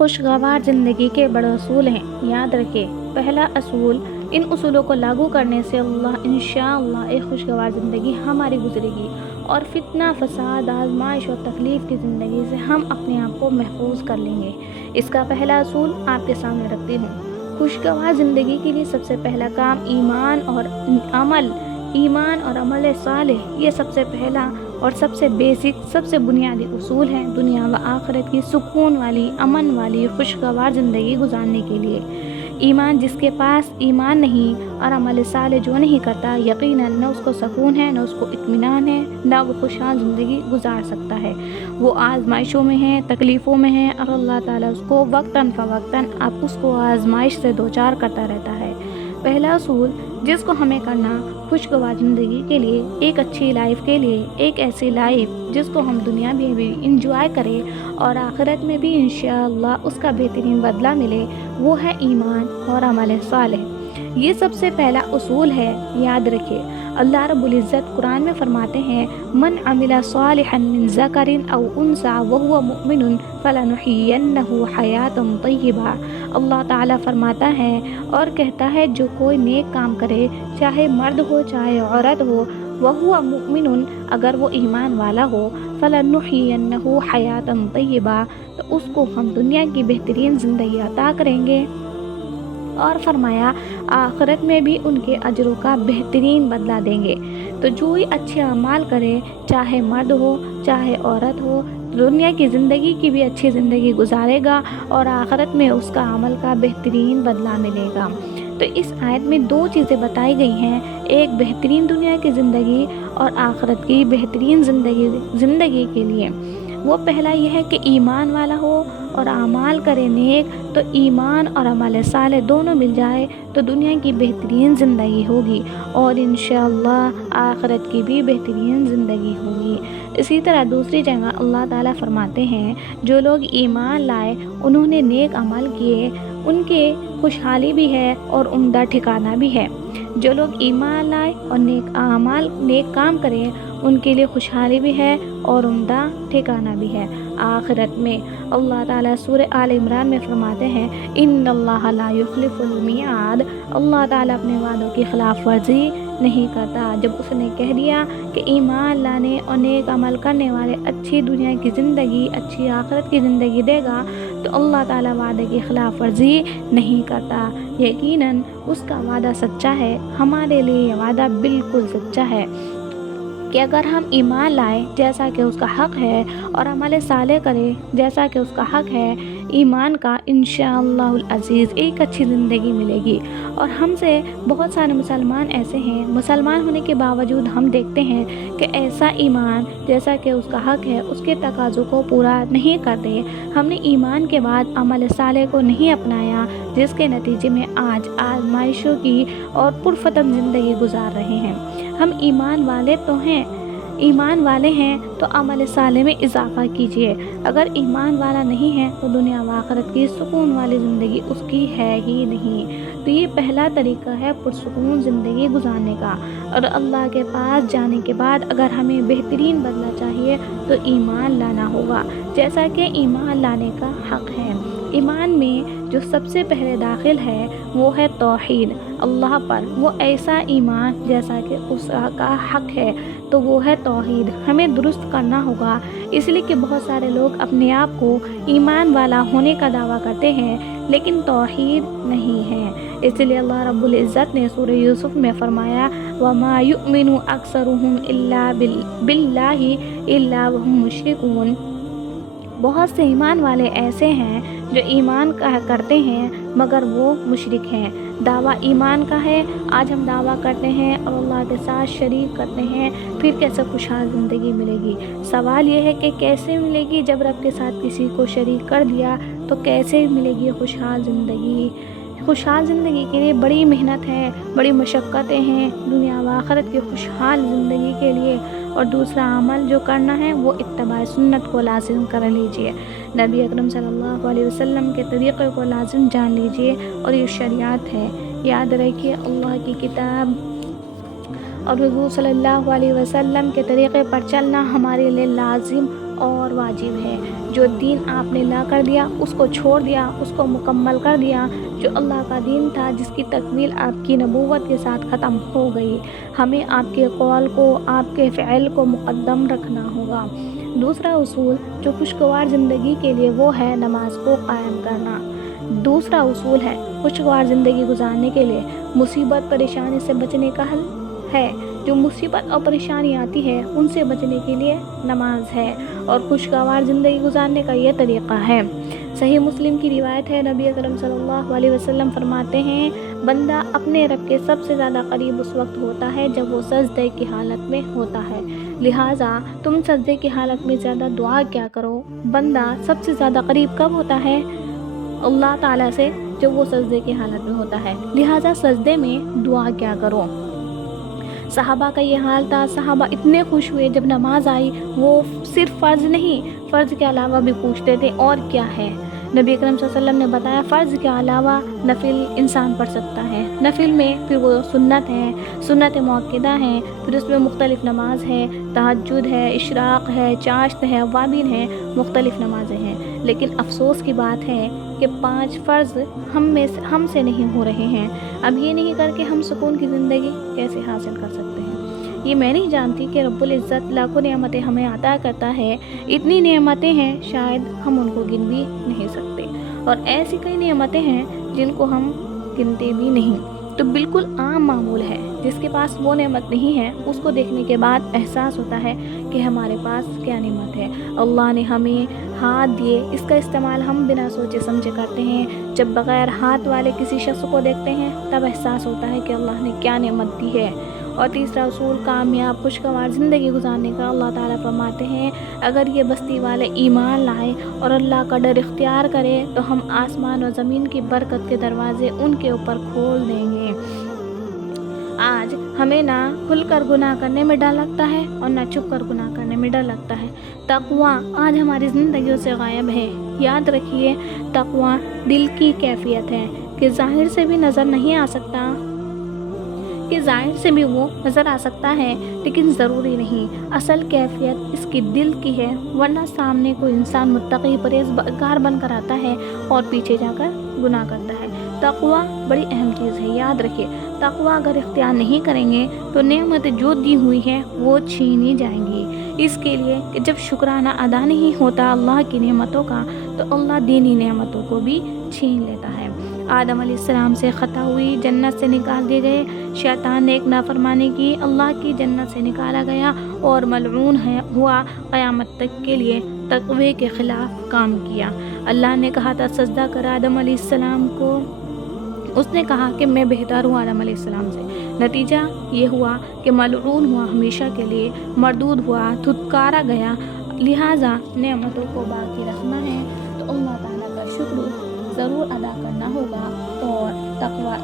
خوشگوار زندگی کے بڑے اصول ہیں۔ یاد رکھیں، پہلا اصول، ان اصولوں کو لاگو کرنے سے انشاءاللہ ایک خوشگوار زندگی ہماری گزرے گی اور فتنہ، فساد، آزمائش اور تکلیف کی زندگی سے ہم اپنے آپ کو محفوظ کر لیں گے۔ اس کا پہلا اصول آپ کے سامنے رکھتی ہوں۔ خوشگوار زندگی کے لیے سب سے پہلا کام ایمان اور عمل صالح، یہ سب سے پہلا اور سب سے بیسک، سب سے بنیادی اصول ہیں دنیا و آخرت کی سکون والی، امن والی، خوشگوار زندگی گزارنے کے لیے۔ ایمان جس کے پاس ایمان نہیں اور عمل صالح جو نہیں کرتا، یقیناً نہ اس کو سکون ہے، نہ اس کو اطمینان ہے، نہ وہ خوشحال زندگی گزار سکتا ہے۔ وہ آزمائشوں میں ہے، تکلیفوں میں ہے، اور اللہ تعالیٰ اس کو وقتاً فوقتاً اب اس کو آزمائش سے دوچار کرتا رہتا ہے۔ پہلا اصول جس کو ہمیں کرنا خوشگوار زندگی کے لیے، ایک اچھی لائف کے لیے، ایک ایسی لائف جس کو ہم دنیا میں بھی انجوائے کریں اور آخرت میں بھی انشاءاللہ اس کا بہترین بدلہ ملے، وہ ہے ایمان اور عمل صالح۔ یہ سب سے پہلا اصول ہے، یاد رکھیں۔ اللہ رب العزت قرآن میں فرماتے ہیں، من عمل صالحا من ذکر او انثی وہو مؤمن فلنحیینہ حیاۃ طیبہ۔ اللہ تعالیٰ فرماتا ہے اور کہتا ہے، جو کوئی نیک کام کرے، چاہے مرد ہو چاہے عورت ہو، وہو مؤمن، اگر وہ ایمان والا ہو، فلنحیینہ حیاۃ طیبہ، تو اس کو ہم دنیا کی بہترین زندگی عطا کریں گے، اور فرمایا آخرت میں بھی ان کے اجروں کا بہترین بدلہ دیں گے۔ تو جو ہی اچھے اعمال کرے، چاہے مرد ہو چاہے عورت ہو، دنیا کی زندگی کی بھی اچھی زندگی گزارے گا اور آخرت میں اس کا عمل کا بہترین بدلہ ملے گا۔ تو اس آیت میں دو چیزیں بتائی گئی ہیں، ایک بہترین دنیا کی زندگی اور آخرت کی بہترین زندگی کے لیے۔ وہ پہلا یہ ہے کہ ایمان والا ہو اور اعمال کرے نیک، تو ایمان اور عمل صالح دونوں مل جائے تو دنیا کی بہترین زندگی ہوگی اور انشاءاللہ آخرت کی بھی بہترین زندگی ہوگی۔ اسی طرح دوسری جگہ اللہ تعالیٰ فرماتے ہیں، جو لوگ ایمان لائے، انہوں نے نیک عمل کیے، ان کے خوشحالی بھی ہے اور عمدہ ٹھکانہ بھی ہے۔ جو لوگ ایمان لائے اور نیک کام کریں، ان کے لیے خوشحالی بھی ہے اور عمدہ ٹھکانہ بھی ہے آخرت میں۔ اللہ تعالیٰ سورہ آل عمران میں فرماتے ہیں، ان اللہ لا یخلف المیعاد، اللہ تعالیٰ اپنے وعدوں کی خلاف ورزی نہیں کرتا۔ جب اس نے کہہ دیا کہ ایمان لانے اور نیک عمل کرنے والے اچھی دنیا کی زندگی، اچھی آخرت کی زندگی دے گا، تو اللہ تعالیٰ وعدے کی خلاف ورزی نہیں کرتا۔ یقیناً اس کا وعدہ سچا ہے، ہمارے لیے یہ وعدہ بالکل سچا ہے کہ اگر ہم ایمان لائیں جیسا کہ اس کا حق ہے اور عمل صالح کریں جیسا کہ اس کا حق ہے، ایمان کا انشاءاللہ العزیز ایک اچھی زندگی ملے گی۔ اور ہم سے بہت سارے مسلمان ایسے ہیں، مسلمان ہونے کے باوجود ہم دیکھتے ہیں کہ ایسا ایمان جیسا کہ اس کا حق ہے، اس کے تقاضوں کو پورا نہیں کرتے۔ ہم نے ایمان کے بعد عمل صالح کو نہیں اپنایا، جس کے نتیجے میں آج آزمائشوں کی اور پرفتن زندگی گزار رہے ہیں۔ ہم ایمان والے ہیں تو عمل صالح میں اضافہ کیجیے۔ اگر ایمان والا نہیں ہے تو دنیا و آخرت کی سکون والی زندگی اس کی ہے ہی نہیں۔ تو یہ پہلا طریقہ ہے پرسکون زندگی گزارنے کا۔ اور اللہ کے پاس جانے کے بعد اگر ہمیں بہترین بدلہ چاہیے تو ایمان لانا ہوگا، جیسا کہ ایمان لانے کا حق ہے۔ ایمان میں جو سب سے پہلے داخل ہے وہ ہے توحید اللہ پر، وہ ایسا ایمان جیسا کہ اس کا حق ہے، تو وہ ہے توحید، ہمیں درست کرنا ہوگا۔ اس لیے کہ بہت سارے لوگ اپنے آپ کو ایمان والا ہونے کا دعویٰ کرتے ہیں لیکن توحید نہیں ہے۔ اس لیے اللہ رب العزت نے سورہ یوسف میں فرمایا، وَمَا يُؤْمِنُ أَكْثَرُهُمْ إِلَّا بِاللَّهِ إِلَّا وَهُمْ مُشْرِكُونَ۔ بہت سے ایمان والے ایسے ہیں جو ایمان کرتے ہیں مگر وہ مشرک ہیں۔ دعویٰ ایمان کا ہے، آج ہم دعویٰ کرتے ہیں اور اللہ کے ساتھ شریک کرتے ہیں، پھر کیسے خوشحال زندگی ملے گی؟ سوال یہ ہے کہ کیسے ملے گی؟ جب رب کے ساتھ کسی کو شریک کر دیا تو کیسے ملے گی خوشحال زندگی؟ خوشحال زندگی کے لیے بڑی محنت ہے، بڑی مشقتیں ہیں دنیا و آخرت کی خوشحال زندگی کے لیے۔ اور دوسرا عمل جو کرنا ہے وہ اتباع سنت کو لازم کر لیجئے، نبی اکرم صلی اللہ علیہ وسلم کے طریقے کو لازم جان لیجئے، اور یہ شریعت ہے۔ یاد رکھیے، اللہ کی کتاب اور حضور صلی اللہ علیہ وسلم کے طریقے پر چلنا ہمارے لیے لازم اور واجب ہے۔ جو دین آپ نے لا کر دیا اس کو چھوڑ دیا، اس کو مکمل کر دیا، جو اللہ کا دین تھا جس کی تکمیل آپ کی نبوت کے ساتھ ختم ہو گئی۔ ہمیں آپ کے قول کو، آپ کے فعل کو مقدم رکھنا ہوگا۔ دوسرا اصول جو خوشگوار زندگی کے لیے وہ ہے نماز کو قائم کرنا۔ دوسرا اصول ہے خوشگوار زندگی گزارنے کے لیے مصیبت پریشانی سے بچنے کا حل ہے۔ جو مصیبت اور پریشانی آتی ہے ان سے بچنے کے لیے نماز ہے، اور خوشگوار زندگی گزارنے کا یہ طریقہ ہے۔ صحیح مسلم کی روایت ہے، نبی اکرم صلی اللہ علیہ وسلم فرماتے ہیں، بندہ اپنے رب کے سب سے زیادہ قریب اس وقت ہوتا ہے جب وہ سجدے کی حالت میں ہوتا ہے، لہٰذا تم سجدے کی حالت میں زیادہ دعا کیا کرو۔ بندہ سب سے زیادہ قریب کب ہوتا ہے اللہ تعالیٰ سے؟ جب وہ سجدے کی حالت میں ہوتا ہے، لہٰذا سجدے میں دعا کیا کرو۔ صحابہ کا یہ حال تھا، صحابہ اتنے خوش ہوئے جب نماز آئی، وہ صرف فرض نہیں، فرض کے علاوہ بھی پوچھتے تھے اور کیا ہے۔ نبی اکرم صلی اللہ علیہ وسلم نے بتایا فرض کے علاوہ نفل انسان پڑھ سکتا ہے۔ نفل میں پھر وہ سنت ہے، سنت مؤکدہ ہیں، پھر اس میں مختلف نماز ہے، تہجد ہے، اشراق ہے، چاشت ہے، اوابین ہے، مختلف نمازیں ہیں۔ لیکن افسوس کی بات ہے کہ 5 فرض ہم سے نہیں ہو رہے ہیں۔ اب یہ نہیں کر کے ہم سکون کی زندگی کیسے حاصل کر سکتے ہیں؟ یہ میں نہیں جانتی کہ رب العزت لاکھوں نعمتیں ہمیں عطا کرتا ہے، اتنی نعمتیں ہیں شاید ہم ان کو گن بھی نہیں سکتے، اور ایسی کئی نعمتیں ہیں جن کو ہم گنتے بھی نہیں۔ تو بالکل عام معمول ہے، جس کے پاس وہ نعمت نہیں ہے اس کو دیکھنے کے بعد احساس ہوتا ہے کہ ہمارے پاس کیا نعمت ہے۔ اللہ نے ہمیں ہاتھ دیے، اس کا استعمال ہم بنا سوچے سمجھے کرتے ہیں۔ جب بغیر ہاتھ والے کسی شخص کو دیکھتے ہیں تب احساس ہوتا ہے کہ اللہ نے کیا نعمت دی ہے۔ اور تیسرا اصول کامیاب خوشگوار زندگی گزارنے کا، اللہ تعالیٰ فرماتے ہیں اگر یہ بستی والے ایمان لائے اور اللہ کا ڈر اختیار کرے تو ہم آسمان و زمین کی برکت کے دروازے ان کے اوپر کھول دیں گے۔ آج ہمیں نہ کھل کر گناہ کرنے میں ڈر لگتا ہے اور نہ چھپ کر گناہ کرنے میں ڈر لگتا ہے۔ تقویٰ آج ہماری زندگیوں سے غائب ہے۔ یاد رکھیے، تقویٰ دل کی کیفیت ہے کہ ظاہر سے بھی نظر نہیں آ سکتا، کہ ظاہر سے بھی وہ نظر آ سکتا ہے لیکن ضروری نہیں، اصل کیفیت اس کی دل کی ہے، ورنہ سامنے کوئی انسان متقی پرہیزگار بن کر آتا ہے اور پیچھے جا کر گناہ کرتا ہے۔ تقویٰ بڑی اہم چیز ہے، یاد رکھیے، تقویٰ اگر اختیار نہیں کریں گے تو نعمتیں جو دی ہوئی ہیں وہ چھینی جائیں گی۔ اس کے لیے کہ جب شکرانہ ادا نہیں ہوتا اللہ کی نعمتوں کا تو اللہ دینی نعمتوں کو بھی چھین لیتا ہے۔ آدم علیہ السلام سے خطا ہوئی، جنت سے نکال دیے گئے، شیطان نے ایک نافرمانی کی، اللہ کی جنت سے نکالا گیا اور ملعون ہوا، قیامت تک کے لیے تقوی کے خلاف کام کیا۔ اللہ نے کہا تھا سجدہ کر آدم علیہ السلام کو، اس نے کہا کہ میں بہتر ہوں آدم علیہ السلام سے، نتیجہ یہ ہوا کہ ملعون ہوا، ہمیشہ کے لیے مردود ہوا، دھتکارا گیا۔ لہٰذا نعمتوں کو باقی رکھنا ہے تو اللہ تعالیٰ کا شکر ضرور ادا کرنا ہوگا اور تقویٰ